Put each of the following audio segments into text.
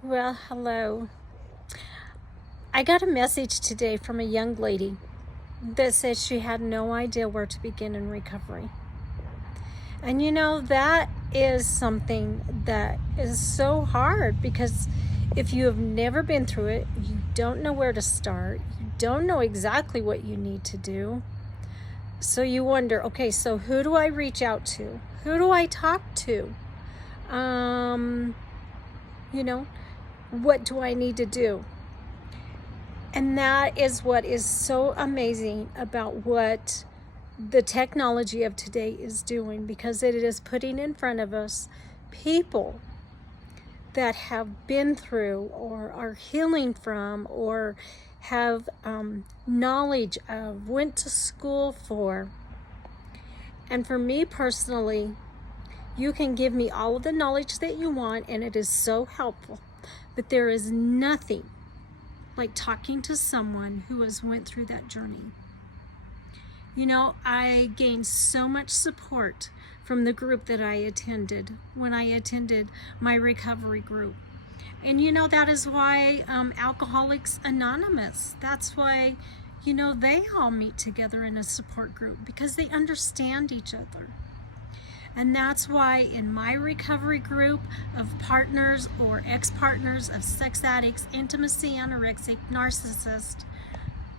Well, hello. I got a message today from a young lady that said she had no idea where to begin in recovery. And that is something that is so hard because if you have never been through it, you don't know where to start, you don't know exactly what you need to do. So you wonder, okay, so who do I reach out to? Who do I talk to? Um, you know, what do I need to do? And that is what is so amazing about what the technology of today is doing, because it is putting in front of us people that have been through or are healing from or have knowledge of, went to school for. And for me personally, you can give me all of the knowledge that you want, and it is so helpful. But there is nothing like talking to someone who has went through that journey. I gained so much support from the group that I attended when I attended my recovery group. And that is why Alcoholics Anonymous, that's why, they all meet together in a support group, because they understand each other. And that's why in my recovery group of partners or ex-partners of sex addicts, intimacy, anorexic, narcissist,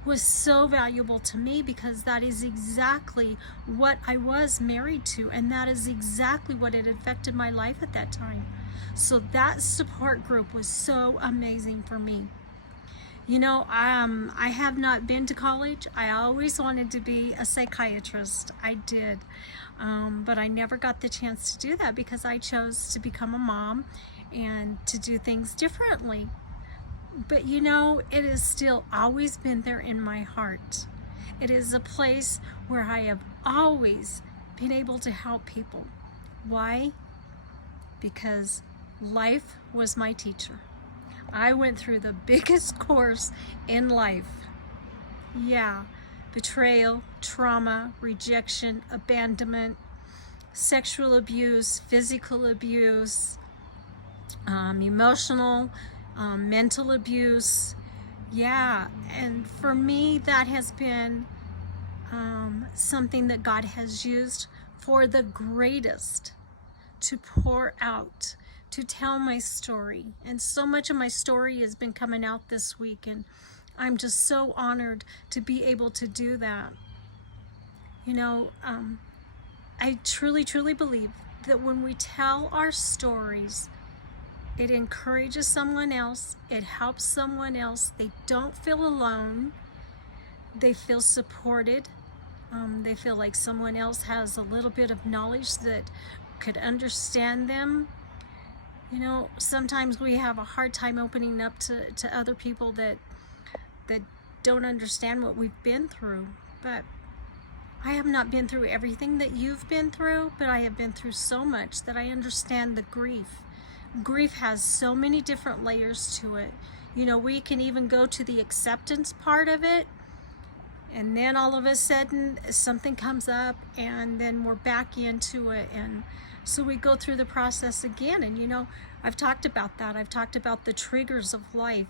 was so valuable to me, because that is exactly what I was married to, and that is exactly what had affected my life at that time. So that support group was so amazing for me. I have not been to college. I always wanted to be a psychiatrist. I did. But I never got the chance to do that because I chose to become a mom and to do things differently. But it has still always been there in my heart. It is a place where I have always been able to help people. Why? Because life was my teacher. I went through the biggest course in life. Yeah, betrayal, trauma, rejection, abandonment, sexual abuse, physical abuse, emotional, mental abuse. Yeah, and for me, that has been something that God has used for the greatest to pour out, to tell my story. And so much of my story has been coming out this week, and I'm just so honored to be able to do that. I truly, truly believe that when we tell our stories, it encourages someone else, it helps someone else. They don't feel alone, they feel supported. They feel like someone else has a little bit of knowledge that could understand them. Sometimes we have a hard time opening up to other people that don't understand what we've been through. But I have not been through everything that you've been through, but I have been through so much that I understand the grief. Grief has so many different layers to it. We can even go to the acceptance part of it, and then all of a sudden something comes up, and then we're back into it, and so we go through the process again. And I've talked about that. I've talked about the triggers of life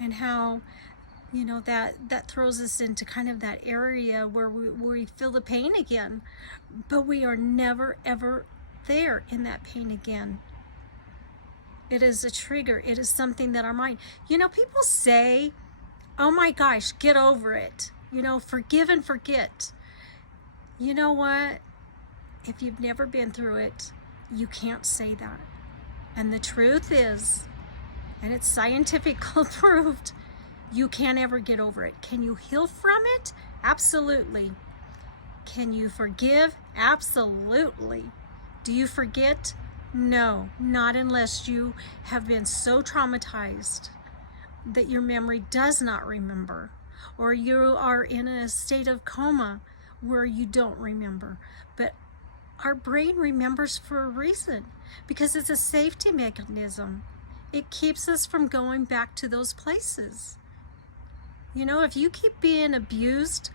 and how that throws us into kind of that area where we feel the pain again, but we are never ever there in that pain again. It is a trigger. It is something that our mind, people say, oh my gosh, get over it, forgive and forget. You know what? If you've never been through it, you can't say that. And the truth is, and it's scientifically proved, you can't ever get over it. Can you heal from it? Absolutely. Can you forgive? Absolutely. Do you forget? No, not unless you have been so traumatized that your memory does not remember, or you are in a state of coma where you don't remember. But our brain remembers for a reason, because it's a safety mechanism. It keeps us from going back to those places. If you keep being abused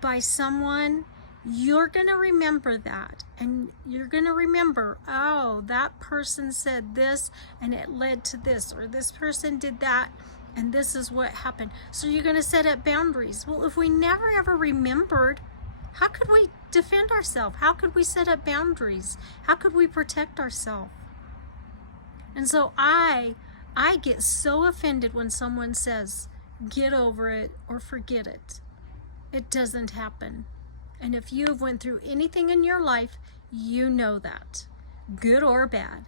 by someone, you're going to remember that. And you're going to remember, oh, that person said this and it led to this, or this person did that and this is what happened. So you're going to set up boundaries. Well, if we never ever remembered, how could we defend ourselves? How could we set up boundaries? How could we protect ourselves? And so I get so offended when someone says, get over it or forget it. It doesn't happen. And if you have went through anything in your life, you know that, good or bad,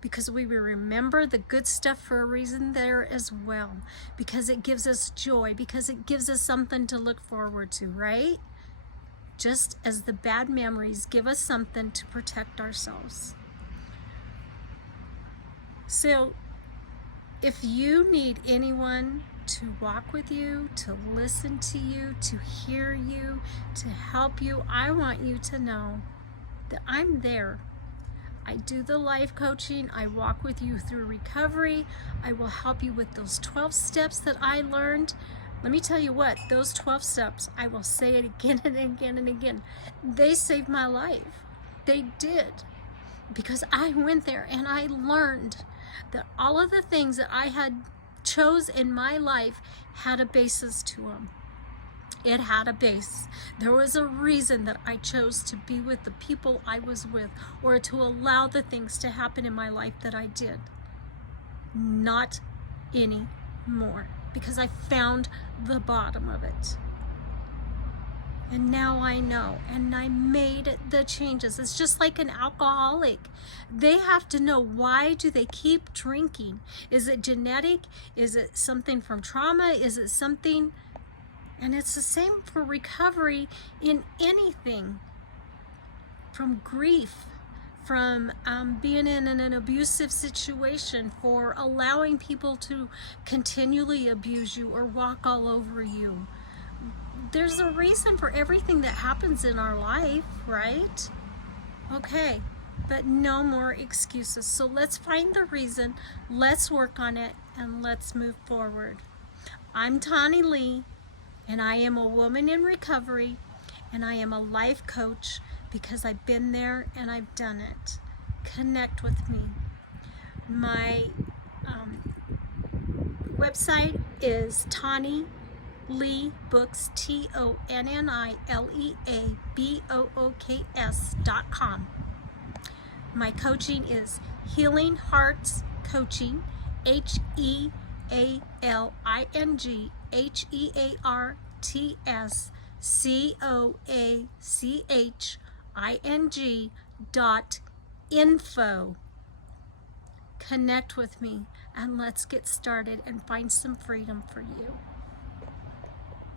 because we will remember the good stuff for a reason there as well, because it gives us joy, because it gives us something to look forward to, right? Just as the bad memories give us something to protect ourselves. So if you need anyone to walk with you, to listen to you, to hear you, to help you, I want you to know that I'm there. I do the life coaching. I walk with you through recovery. I will help you with those 12 steps that I learned. Let me tell you what, those 12 steps, I will say it again and again and again, they saved my life. They did. Because I went there and I learned that all of the things that I had chose in my life had a basis to them. It had a base. There was a reason that I chose to be with the people I was with, or to allow the things to happen in my life that I did. Not anymore, because I found the bottom of it. And now I know, and I made the changes. It's just like an alcoholic. They have to know, why do they keep drinking? Is it genetic? Is it something from trauma? Is it something? And it's the same for recovery in anything. From grief, from being in an abusive situation, for allowing people to continually abuse you or walk all over you. There's a reason for everything that happens in our life, right? Okay, but no more excuses. So let's find the reason, let's work on it, and let's move forward. I'm Tani Lee, and I am a woman in recovery, and I am a life coach because I've been there and I've done it. Connect with me. My website is Tani Lee Books, TONNILEABOOKS.com. My coaching is Healing Hearts Coaching, HEALINGHeartsCoaching.info. Connect with me and let's get started and find some freedom for you.